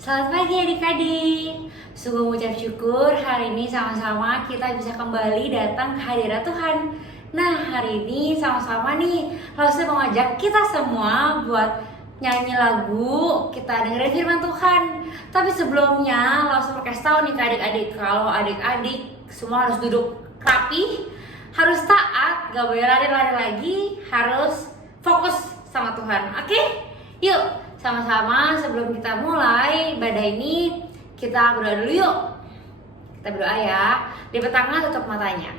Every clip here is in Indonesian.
Selamat pagi adik-adik. Sungguh mengucap syukur hari ini sama-sama kita bisa kembali datang ke hadirat Tuhan. Nah, hari ini sama-sama nih Lausnya mengajak kita semua buat nyanyi lagu, kita dengerin firman Tuhan. Tapi sebelumnya Lausnya mau kasih tahu nih ke adik-adik, kalau adik-adik semua harus duduk rapi, harus taat, gak boleh lari-lari lagi, harus fokus sama Tuhan. Oke? Yuk, sama-sama sebelum kita mulai ibadah ini, kita berdoa dulu yuk. Kita berdoa ya. Lipat tangan, tutup matanya.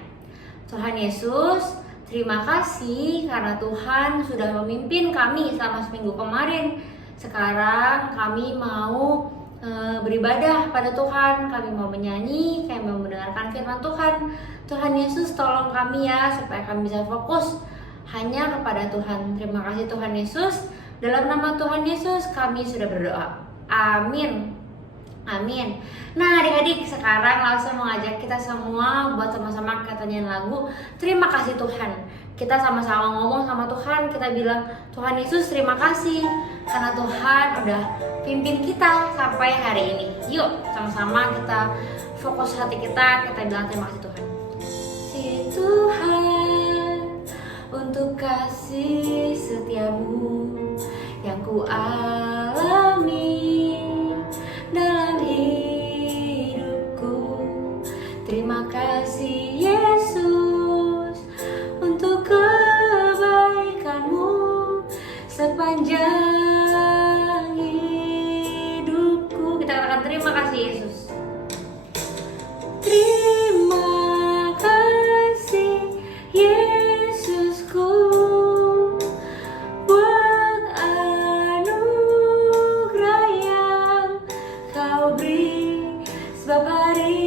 Tuhan Yesus, terima kasih karena Tuhan sudah memimpin kami selama seminggu kemarin. Sekarang kami mau beribadah pada Tuhan. Kami mau menyanyi, kami mau mendengarkan firman Tuhan. Tuhan Yesus tolong kami ya, supaya kami bisa fokus hanya kepada Tuhan. Terima kasih Tuhan Yesus. Dalam nama Tuhan Yesus kami sudah berdoa. Amin. Amin. Nah adik-adik, sekarang langsung mengajak kita semua buat sama-sama kita nyanyi lagu Terima Kasih Tuhan. Kita sama-sama ngomong sama Tuhan, kita bilang Tuhan Yesus terima kasih karena Tuhan udah pimpin kita sampai hari ini. Yuk sama-sama kita fokus hati kita bilang terima kasih Tuhan. Si Tuhan untuk kasih setiamu yang ku alami dalam hidupku. Terima kasih Yesus untuk kebaikanmu sepanjang hidupku. Kita katakan terima kasih Yesus. Terima kasih Yesusku buat anugerah yang kau beri, sebab hari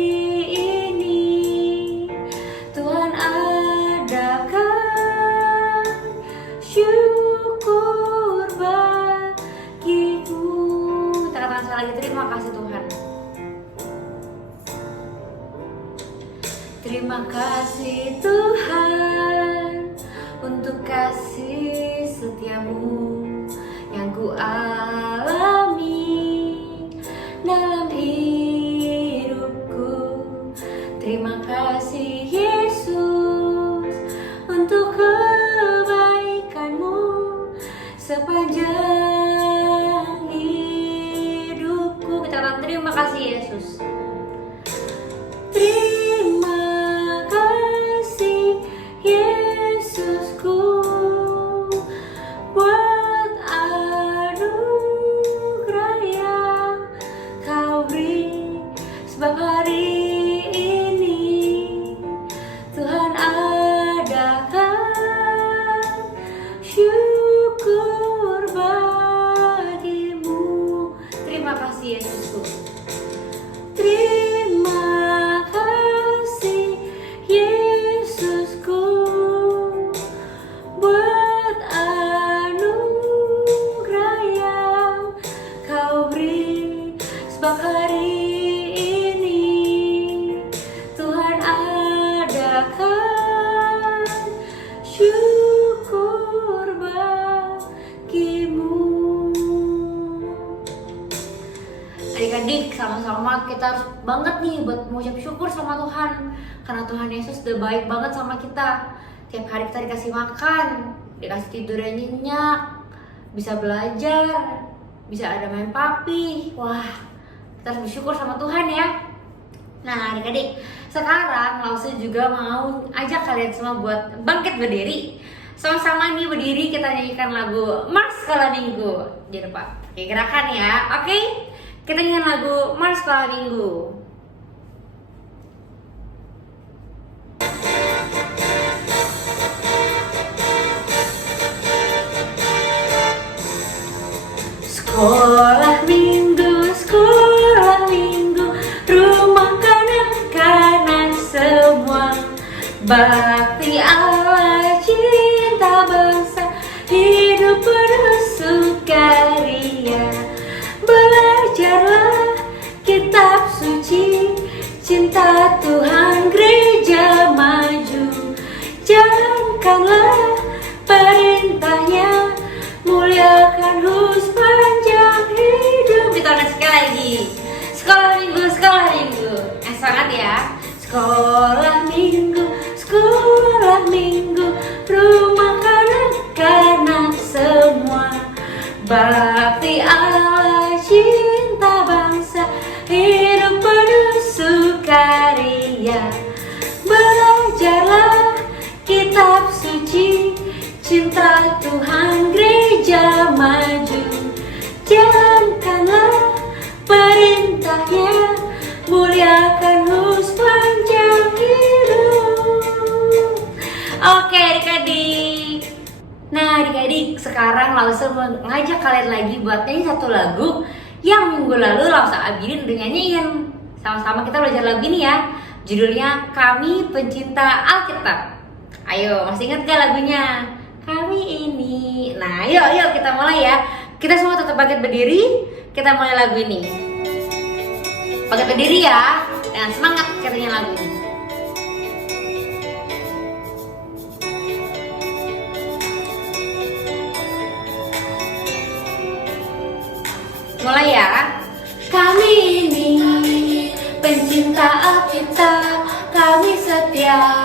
ini Tuhan adakan syukur bagimu. Kita katakan sekali lagi terima kasih Tuhan. Terima kasih Tuhan untuk kasih setiamu yang ku alami dalam hidupku. Terima kasih Yesus untuk kebaikanmu sepanjang hidupku. Kita katakan terima kasih Yesus. Terima kasih Yesusku buat anugerah yang kau beri, sebab hari ini Tuhan adakan syukur bagimu. Terima kasih Yesusku. Terima kasih Yesusku buat anugerah yang kau beri, sebab hari ini Tuhan adakan syukur bagimu. Adik-adik, sama-sama kita harus banget nih buat mengucap syukur sama Tuhan, karena Tuhan Yesus udah baik banget sama kita. Tiap hari kita dikasih makan, dikasih tidur yang nyenyak, bisa belajar, bisa ada main papi. Wah, kita harus bersyukur sama Tuhan ya. Nah adik-adik, sekarang Lause juga mau ajak kalian semua buat bangkit berdiri. Sama-sama nih berdiri kita nyanyikan lagu Mars Sekolah Minggu di depan. Oke, gerakan ya, oke? Kita nyanyikan lagu Mars Sekolah Minggu. Sekolah minggu, sekolah minggu, rumah kanan-kanan semua. Bakti Allah, cinta bangsa, hidup penuh sukaria. Belajarlah kitab suci, cinta Tuhan gereja maju. Jalankanlah perintahnya, muliakan sepanjang hidup. Kita ulang sekali lagi. Sekolah minggu, sekolah minggu. Semangat ya. Sekolah minggu, sekolah minggu, rumah kanan-kanan semua. Bakti Allah, cinta bangsa, hidup penuh sukaria. Belajarlah kitab suci, cinta Tuhan gereja maju. Jalankanlah perintahnya, muliakan sepanjang hidup. Oke adik-adik. Nah adik-adik, sekarang Lause mau ngajak kalian lagi buat nyanyi satu lagu yang minggu lalu Lause Abidin udah nyanyiin. Sama-sama kita belajar lagu ini ya. Judulnya Kami Pencinta Alkitab. Ayo, masih ingat gak lagunya? Kami ini. Nah, yuk kita mulai ya. Kita semua tetap bangkit berdiri. Kita mulai lagu ini. Bangkit berdiri ya. Dengan semangat katanya lagu ini. Mulai ya. Kami ini pencinta Alkitab, kami setia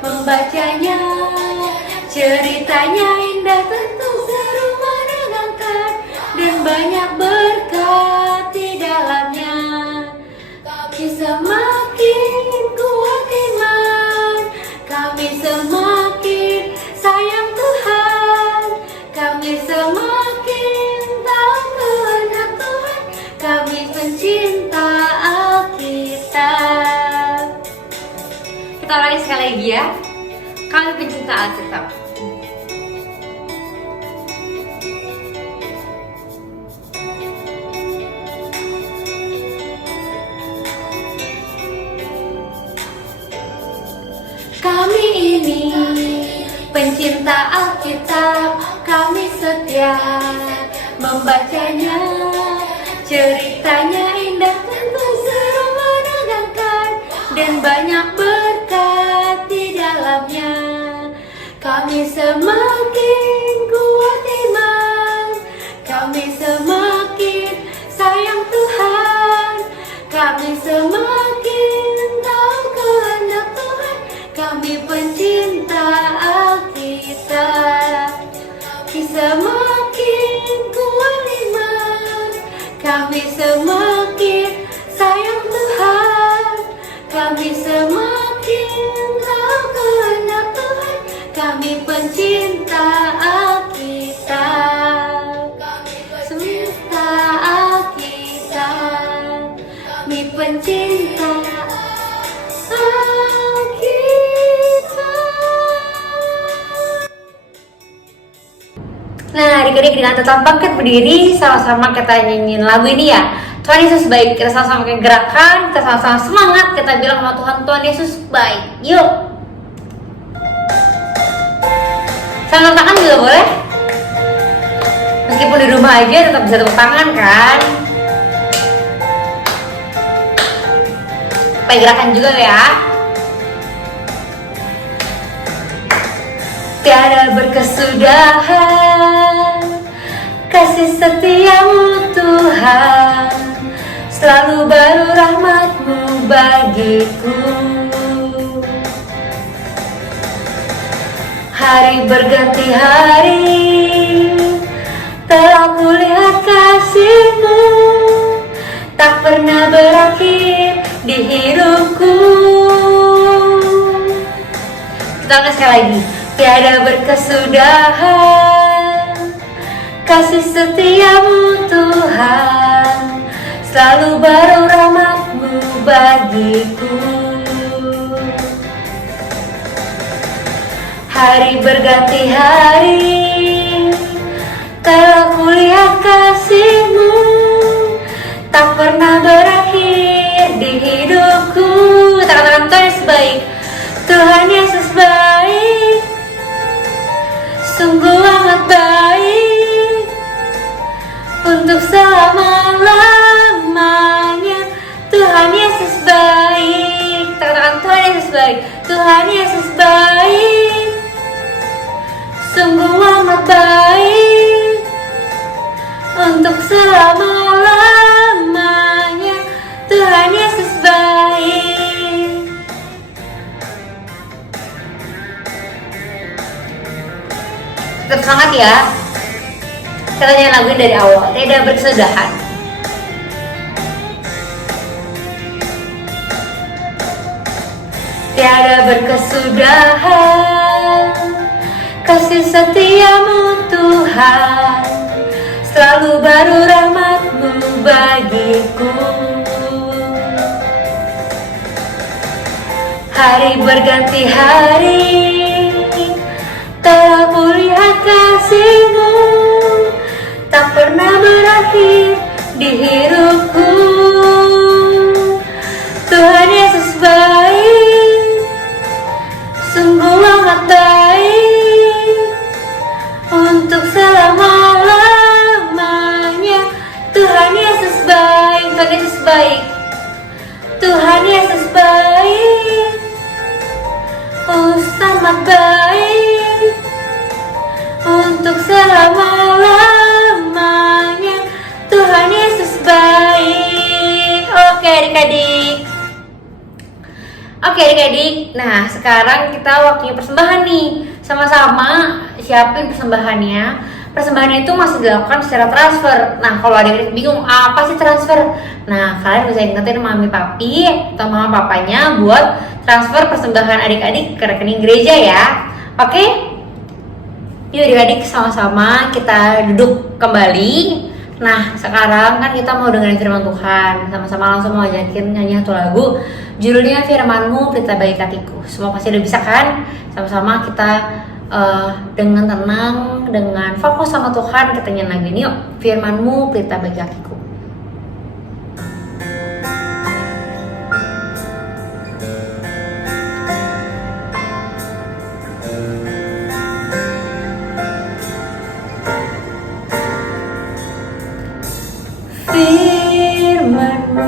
membacanya. Ceritanya indah, tentu seru menegangkan, dan banyak berkat di dalamnya. Kami semakin kuat iman, kami semakin sayang Tuhan, kami semakin tahu kehendak Tuhan, kami pencinta Alkitab. Kita ulangi sekali lagi ya. Kami pencinta Alkitab. Kami ini pencinta Alkitab, kami setia membacanya. Ceritanya indah, tentu seru menegangkan, dan banyak berkat di dalamnya. Kami semakin kuat iman, kami semakin sayang Tuhan, kami semakin tahu kehendak Tuhan, kami pencinta Alkitab. Kami semakin kuat iman, kami semakin sayang Tuhan, kami semakin tahu kehendak Tuhan, kami pencinta Alkitab. Pencinta Alkitab, kami pencinta Alkitab. Nah adik-adik, dengan tetap bangkit berdiri, sama-sama kita nyanyiin lagu ini ya. Tuhan Yesus baik. Kita sama-sama pakai gerakan, kita sama-sama semangat, kita bilang sama Tuhan, Tuhan Yesus baik. Yuk. Tepuk tangan juga boleh. Meskipun di rumah aja tetap bisa tepuk tangan kan. Pakai gerakan juga ya. Tiada berkesudahan kasih setiamu Tuhan, selalu baru rahmat-Mu bagiku. Hari berganti hari, telah kulihat kasih-Mu tak pernah berakhir di hidupku. Kita ulang sekali lagi. Tiada berkesudahan kasih setiamu Tuhan, selalu baru rahmat-Mu bagiku. Hari berganti hari, telah kulihat kasih-Mu, tak pernah berakhir di hidupku. Katakan Tuhan Yesus baik, Tuhan Yesus baik, sungguh amat baik, untuk selama-lamanya. Tuhan Yesus baik, katakan Tuhan Yesus baik, Tuhan Yesus baik, sungguh amat baik, untuk selama-lamanya. Tuhan Yesus baik. Tetap semangat ya. Kita nyanyi lagu dari awal. Tiada berkesudahan. Tiada berkesudahan kasih setiamu Tuhan, selalu baru rahmat-Mu bagiku. Hari berganti hari, telah kulihat kasih-Mu, tak pernah berakhir di hidupku. Tuhan Yesus baik, sungguh amat baik, untuk selama-lamanya. Tuhan Yesus baik, Tuhan Yesus baik, Tuhan Yesus baik, oh sangat baik, untuk selama-lamanya. Tuhan Yesus baik. Oke adik-adik. Nah sekarang kita waktunya persembahan nih. Sama-sama siapin persembahannya. Persembahannya itu masih dilakukan secara transfer. Nah kalau adik-adik bingung apa sih transfer, nah kalian bisa ingetin mami papi atau mama papanya buat transfer persembahan adik-adik ke rekening gereja ya. Oke? Yuk adik-adik sama-sama kita duduk kembali. Nah sekarang kan kita mau dengerin firman Tuhan. Sama-sama langsung mau ajakin nyanyi satu lagu, judulnya Firman-Mu Pelita Bagi Kakiku. Semua pasti udah bisa kan? Sama-sama kita dengan tenang, dengan fokus sama Tuhan, kita nyanyi lagu ini yuk. Firman-Mu Pelita Bagi Kakiku. Firman-Mu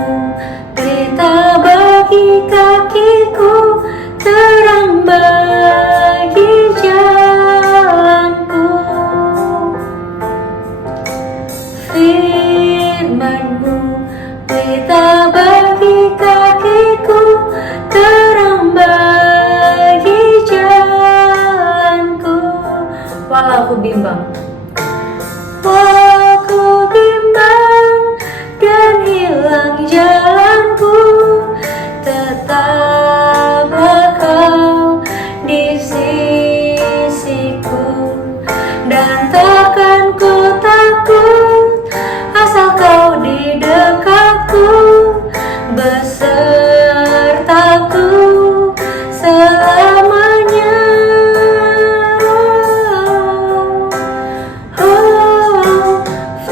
pelita bagi kakiku, terang bagi jalanku. Firman-Mu pelita bagi kakiku, terang bagi jalanku. Walau aku bimbang, walau ku bimbang dan hilang jalanku, tetaplah Kau di sisiku, dan takkan ku takut asal Kau di dekatku, besertaku selamanya.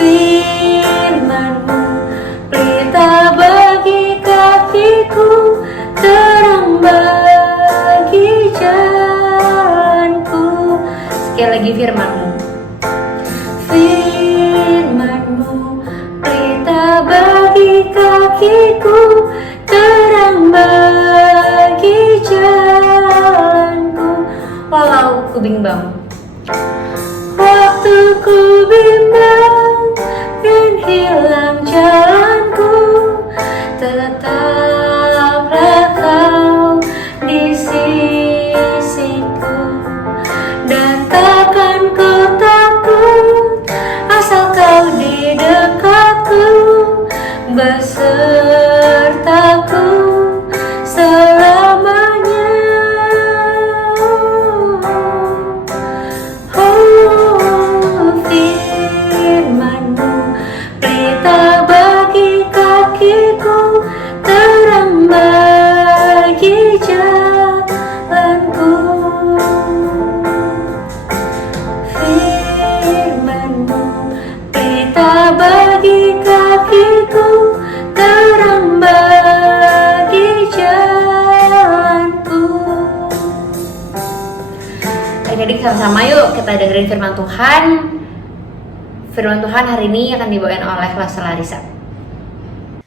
Firman-Mu pelita bagi kakiku, terang bagi jalanku. sekali lagi firman-Mu. Firman-Mu pelita bagi kakiku, terang bagi jalanku. Walau aku bimbang, Waktu ku bimbang dan hilang jalanku, tetaplah Kau di sisiku, dan takkan ku takut asal Kau di dekatku, besertaku adik-adik sama-sama yuk kita dengerin firman Tuhan. Firman Tuhan hari ini akan dibawain oleh kelas Larissa.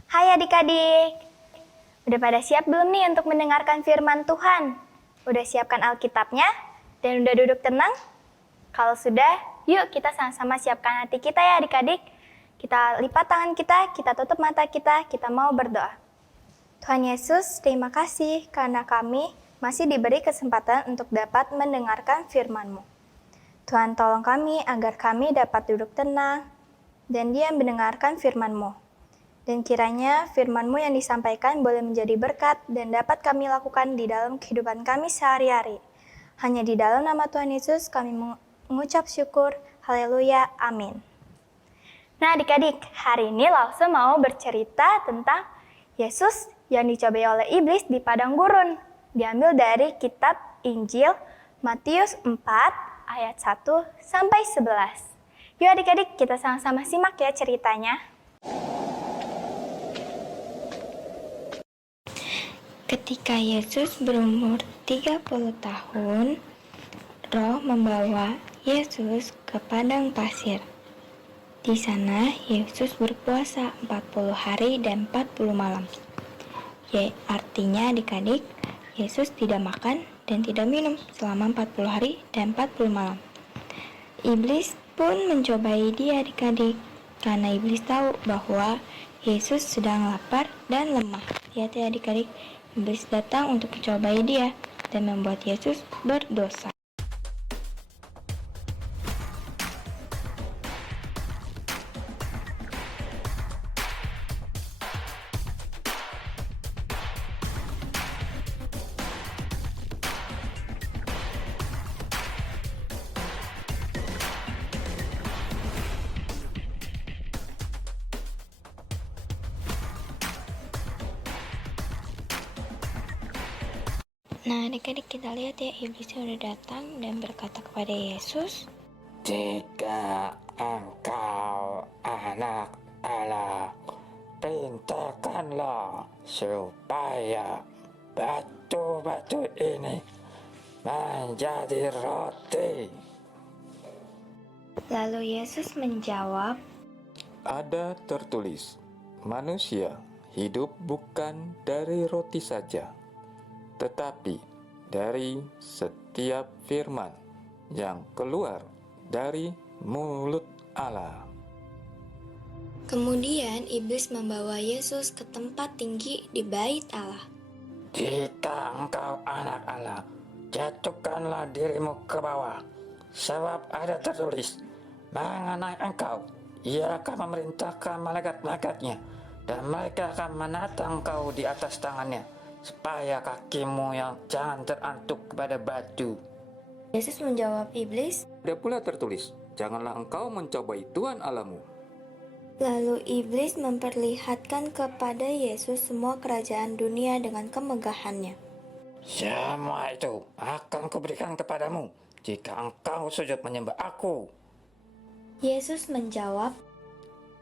Hai adik-adik, udah pada siap belum nih untuk mendengarkan firman Tuhan? Udah siapkan Alkitabnya dan udah duduk tenang? Kalau sudah, yuk kita sama-sama siapkan hati kita ya adik-adik. Kita lipat tangan kita tutup mata kita mau berdoa. Tuhan Yesus, terima kasih karena kami masih diberi kesempatan untuk dapat mendengarkan firman-Mu. Tuhan tolong kami agar kami dapat duduk tenang dan diam mendengarkan firman-Mu. Dan kiranya firman-Mu yang disampaikan boleh menjadi berkat dan dapat kami lakukan di dalam kehidupan kami sehari-hari. Hanya di dalam nama Tuhan Yesus kami mengucap syukur. Haleluya. Amin. Nah adik-adik, hari ini Lause mau bercerita tentang Yesus yang dicobai oleh iblis di padang gurun. Diambil dari kitab Injil Matius 4 ayat 1 sampai 11. Yuk adik-adik kita sama-sama simak ya ceritanya. Ketika Yesus berumur 30 tahun, Roh membawa Yesus ke padang pasir. Di sana Yesus berpuasa 40 hari dan 40 malam. Artinya adik-adik, Yesus tidak makan dan tidak minum selama 40 hari dan 40 malam. Iblis pun mencobai dia adik-adik, karena iblis tahu bahwa Yesus sedang lapar dan lemah. Lihat ya adik-adik, iblis datang untuk mencobai dia dan membuat Yesus berdosa. Nah, adik-adik kita lihat ya, iblis sudah datang dan berkata kepada Yesus, "Jika engkau anak Allah, perintahkanlah supaya batu-batu ini menjadi roti." Lalu Yesus menjawab, Ada tertulis, manusia hidup bukan dari roti saja, tetapi dari setiap firman yang keluar dari mulut Allah. Kemudian iblis membawa Yesus ke tempat tinggi di bait Allah. Jika engkau anak Allah, jatuhkanlah dirimu ke bawah, sebab ada tertulis mengenai engkau, Ia akan memerintahkan malaikat-malaikatnya, dan mereka akan menata engkau di atas tangannya, supaya kakimu yang jangan terantuk kepada batu. Yesus menjawab iblis, Ada pula tertulis, janganlah engkau mencobai Tuhan Allahmu. lalu iblis memperlihatkan kepada Yesus semua kerajaan dunia dengan kemegahannya. Semua itu akan kuberikan kepadamu, jika engkau sujud menyembah aku. Yesus menjawab,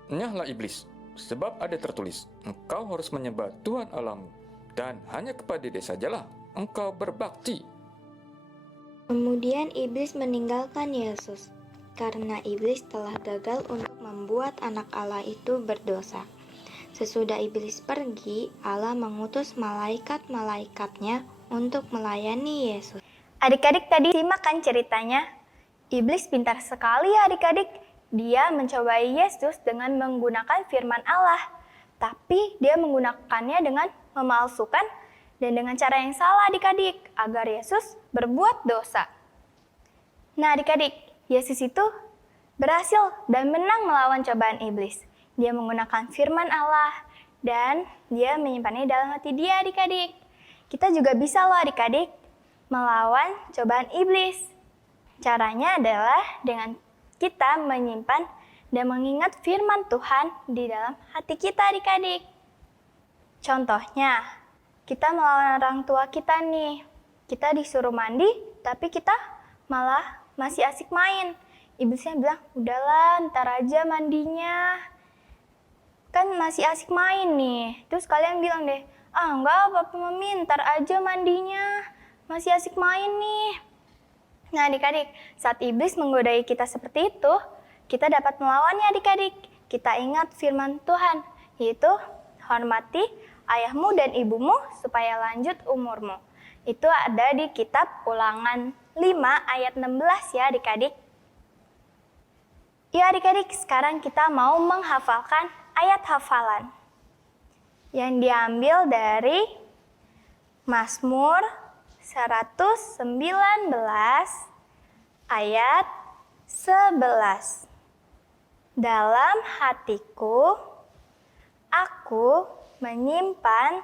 Nyahlah iblis, sebab ada tertulis, engkau harus menyembah Tuhan Allahmu, dan hanya kepada Dia sajalah engkau berbakti. Kemudian iblis meninggalkan Yesus, karena iblis telah gagal untuk membuat anak Allah itu berdosa. Sesudah iblis pergi, Allah mengutus malaikat-malaikatnya untuk melayani Yesus. Adik-adik tadi simak kan ceritanya? Iblis pintar sekali ya adik-adik. Dia mencobai Yesus dengan menggunakan firman Allah. Tapi dia menggunakannya dengan memalsukan dan dengan cara yang salah adik-adik, agar Yesus berbuat dosa. Nah adik-adik, Yesus itu berhasil dan menang melawan cobaan iblis. Dia menggunakan firman Allah dan dia menyimpannya dalam hati dia adik-adik. Kita juga bisa loh adik-adik melawan cobaan iblis. Caranya adalah dengan kita menyimpan dan mengingat firman Tuhan di dalam hati kita adik-adik. Contohnya, kita melawan orang tua kita nih. Kita disuruh mandi, tapi kita malah masih asik main. Iblisnya bilang, udahlah ntar aja mandinya. Kan masih asik main nih. Terus kalian bilang deh, enggak Papa Mami ntar aja mandinya. Masih asik main nih. Nah adik-adik, saat iblis menggodai kita seperti itu, kita dapat melawannya adik-adik. Kita ingat firman Tuhan, yaitu hormati ayahmu dan ibumu supaya lanjut umurmu. Itu ada di kitab Ulangan 5 ayat 16 ya adik-adik. Ya adik-adik, sekarang kita mau menghafalkan ayat hafalan yang diambil dari Mazmur 119 ayat 11. Dalam hatiku, aku menyimpan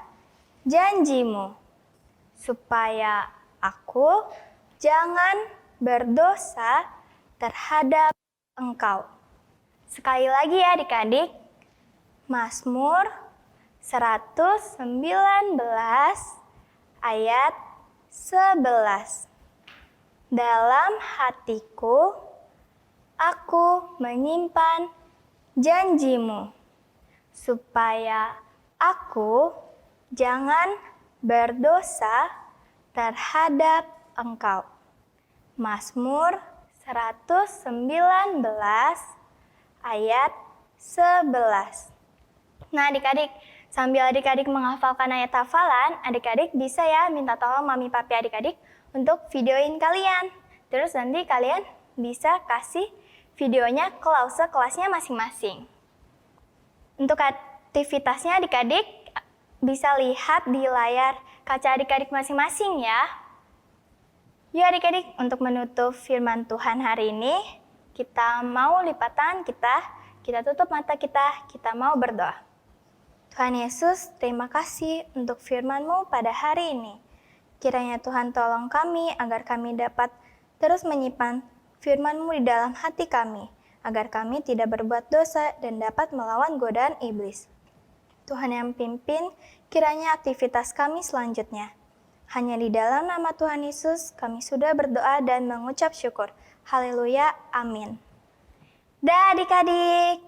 janjimu, supaya aku jangan berdosa terhadap engkau. Sekali lagi ya adik-adik, Mazmur 119 ayat 11. Dalam hatiku, aku menyimpan janjimu, supaya aku jangan berdosa terhadap engkau. Mazmur 119 ayat 11. Nah adik-adik, sambil adik-adik menghafalkan ayat hafalan, adik-adik bisa ya minta tolong mami papi adik-adik untuk videoin kalian. Terus nanti kalian bisa kasih videonya ke lause kelasnya masing-masing. Untuk aktivitasnya adik-adik bisa lihat di layar kaca adik-adik masing-masing ya. Yuk adik-adik, untuk menutup firman Tuhan hari ini, kita mau lipat tangan kita tutup mata kita mau berdoa. Tuhan Yesus, terima kasih untuk firman-Mu pada hari ini. Kiranya Tuhan tolong kami agar kami dapat terus menyimpan firman-Mu di dalam hati kami, agar kami tidak berbuat dosa dan dapat melawan godaan iblis. Tuhan yang pimpin, kiranya aktivitas kami selanjutnya. Hanya di dalam nama Tuhan Yesus kami sudah berdoa dan mengucap syukur. Haleluya, amin. Dah adik-adik.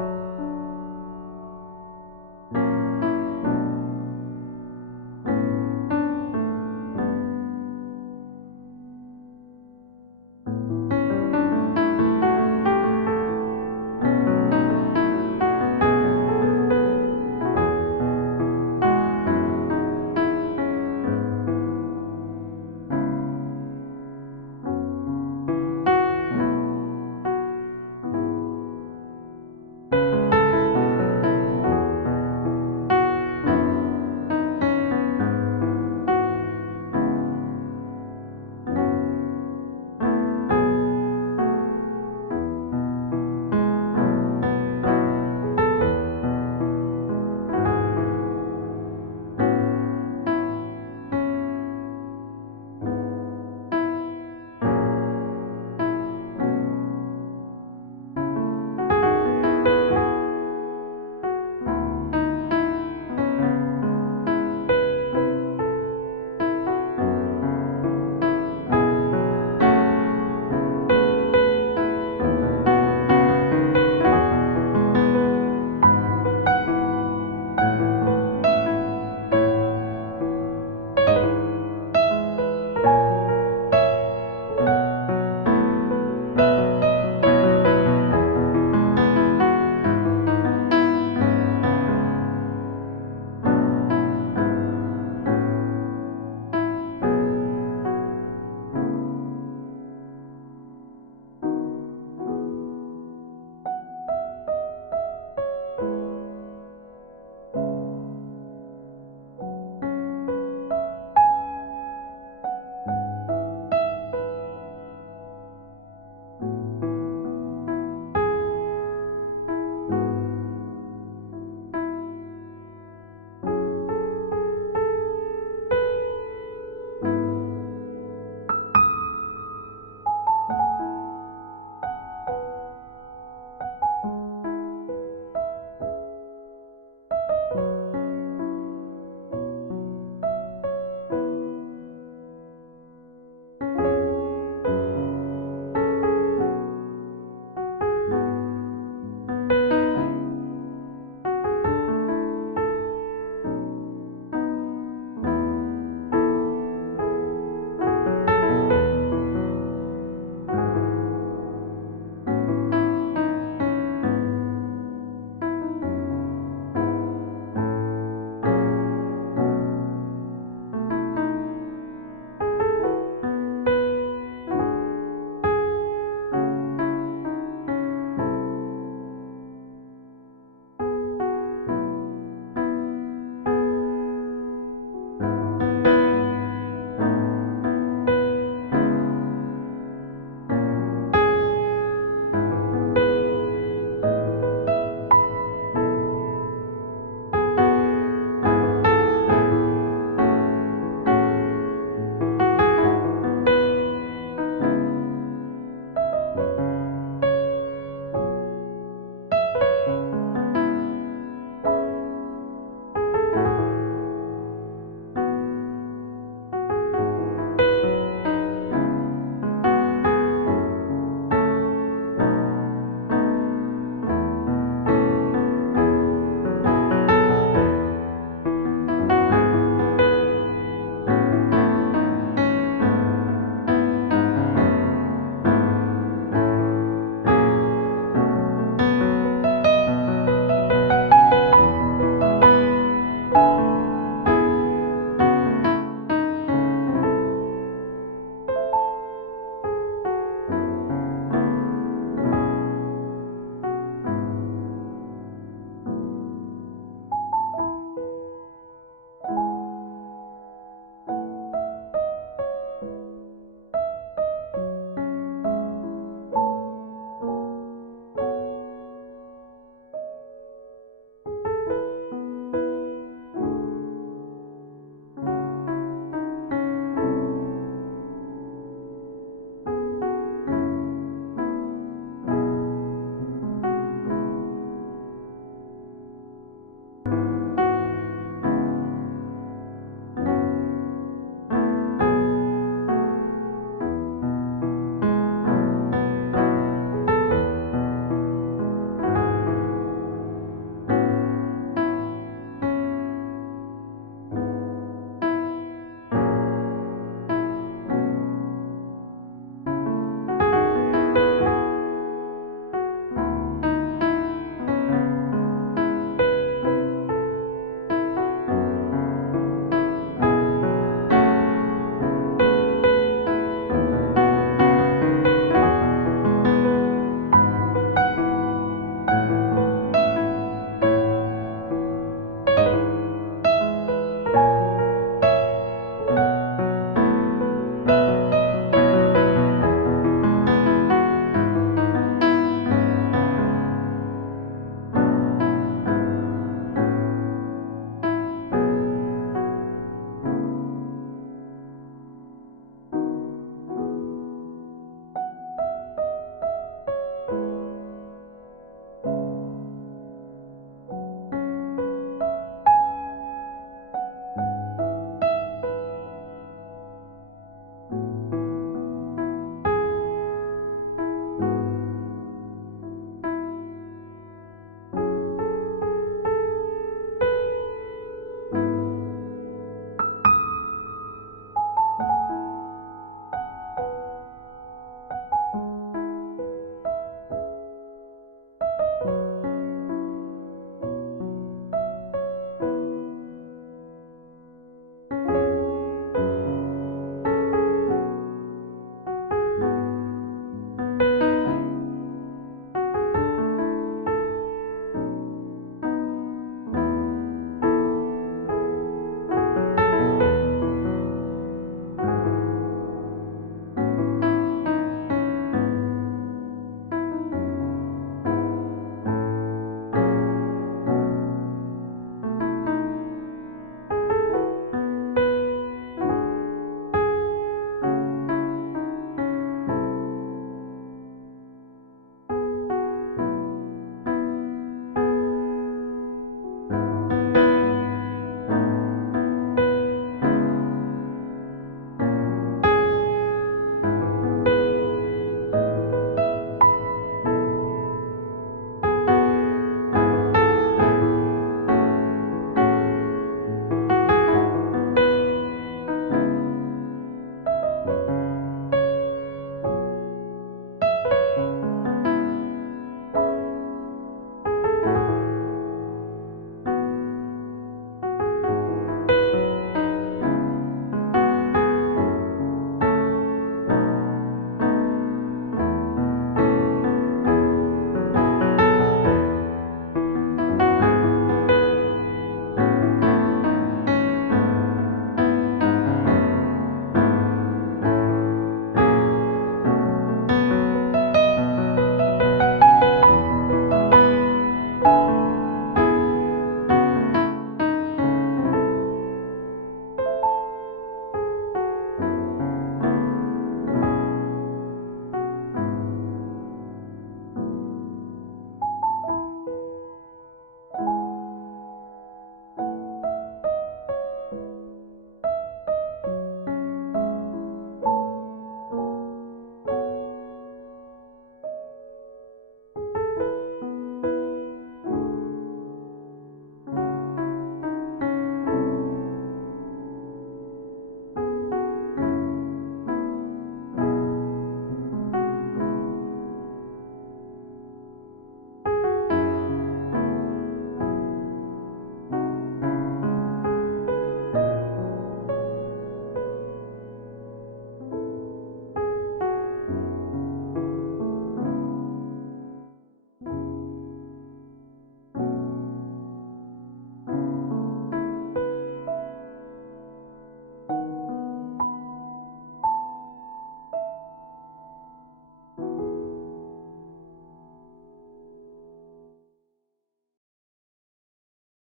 Yesus.